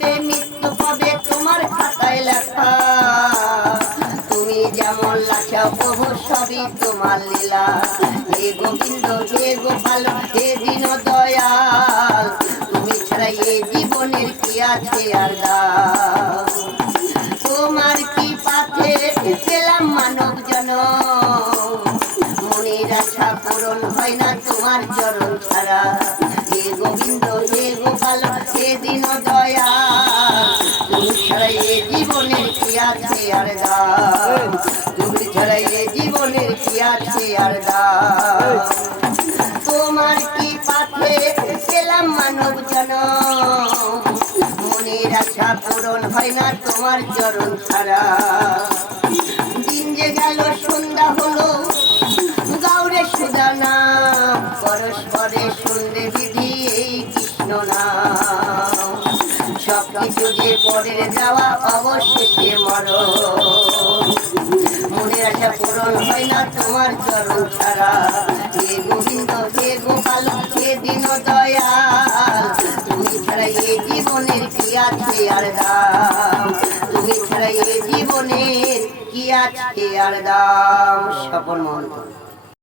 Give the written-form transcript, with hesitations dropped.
মৃত্যু কবে তোমার খাতায় লেখা, তুমি যেমন লাচাও প্রভু সবই তোমার লীলা। হে গোবিন্দ হে গোপাল হে দীন দয়াল, তুমি ছাড়া এই জীবনের কি আছে আর দাম। তোমার কি পাথে পেলাম মানব জনম, মনের আশা পূরণ হয় না তোমার চরণ ছাড়া। হে গোবিন্দ হে গোপাল হে দীন দয়াল, তুমি ছাড়া এ জীবনের কি আছে আর দাম। তুমি ছাড়া এ জীবনের কি আছে আর দাম। তোমার কি পাথে পেলাম মানব জনম, মনের আশা পূরণ হয় না তোমার চরণ ছাড়া। দিন যে গেল সন্ধ্যা হলো গাউরে সুধা নাম, পরস্পরে শুনলে বিধি এই কৃষ্ণ নাম। সব কিছু যে পরের যাওয়া অবশেষে মরণ, মনের আশা পূরণ হয় না তোমার চরণ ছাড়া। হে গোবিন্দ হে গোপাল হে দীন দয়াল, তুমি ছাড়া এ জীবনের কি আছে আর দাম। তুমি ছাড়া এ জীবনের কি আছে আর দাম। স্বপন মন্ত্র।